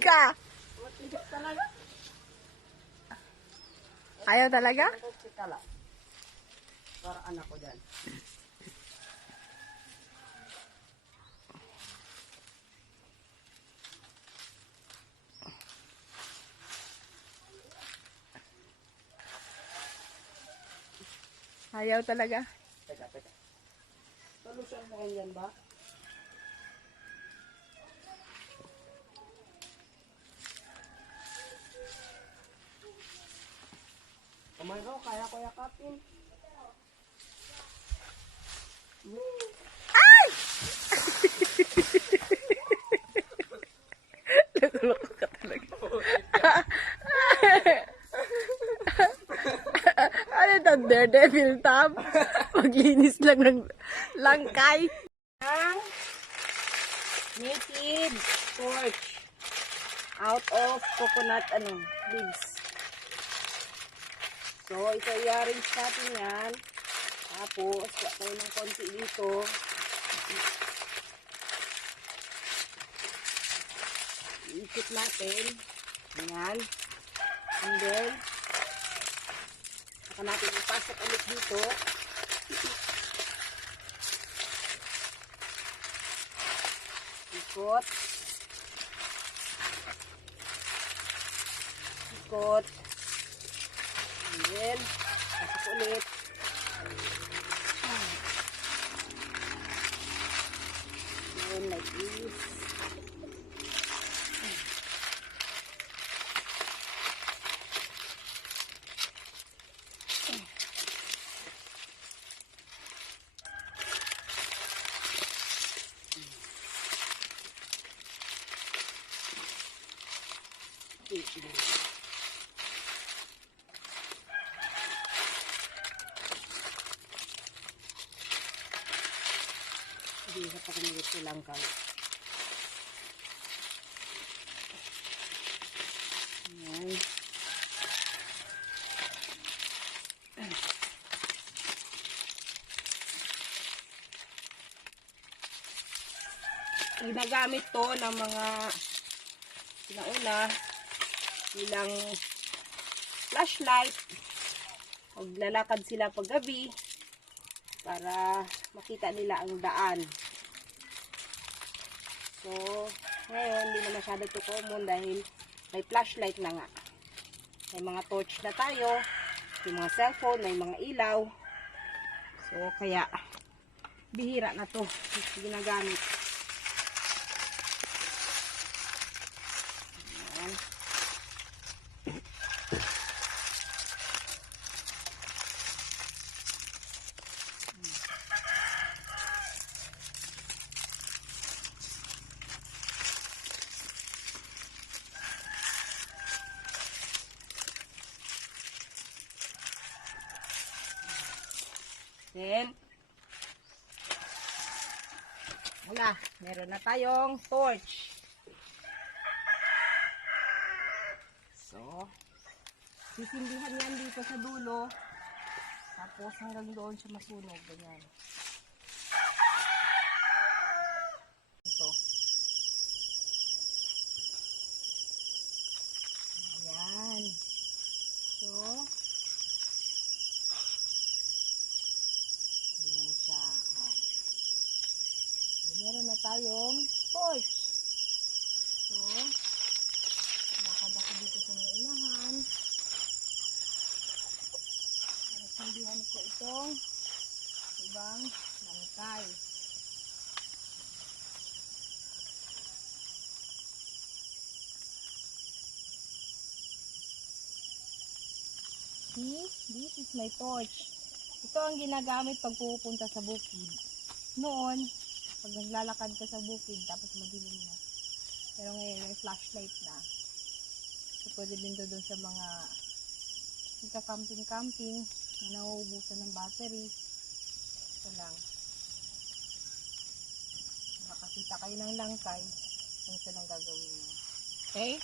ka. Ayaw talaga? Para anak ko dyan. Ayaw talaga. Teka, teka. Solusyon mo yan ba? Kamay ko, kaya ko yakapin. Loko ka talaga. ano ito? Daredevil tab? Maglinis lang ng langkay. Ang native torch out of coconut ano, leaves. So, ito i-arrange natin yan. Tapos, wala tayo ng konti dito. Iikot natin. Ayan. And then, saka natin ipasok ulit dito. Ikot. Ikot. And then, pasok ulit. Then, like this. Hindi sa pagkamilit ko lang kami. Ayan. Ginagamit to ng mga sinauna bilang flashlight maglalakad sila pag gabi para makita nila ang daan. So, ngayon, hindi na masyado to common dahil may flashlight na nga. May mga torch na tayo, may mga cellphone, may mga ilaw. So, kaya, bihira na to ginagamit. Ayan. Then, wala, meron na tayong torch. So, sisindihan yan dito sa dulo. Tapos hanggang doon siya masunog. Ganyan. Ito. Ayan. So, Ayan siya. Oh. Meron na tayong torch. So, lakad ako dito sa may unahan. Para sindihan ko itong ibang langkay. See? This is my torch. Ito ang ginagamit pag pupunta sa bukid. Noon, pag naglalakad ka sa bukid, tapos madilim na. Pero ngayon, may flashlight na. So, pwede din doon sa mga nagka-camping-camping na nauubusan ng battery. Ito lang. Makakita kayo ng langkay, ito lang gagawin mo. Okay?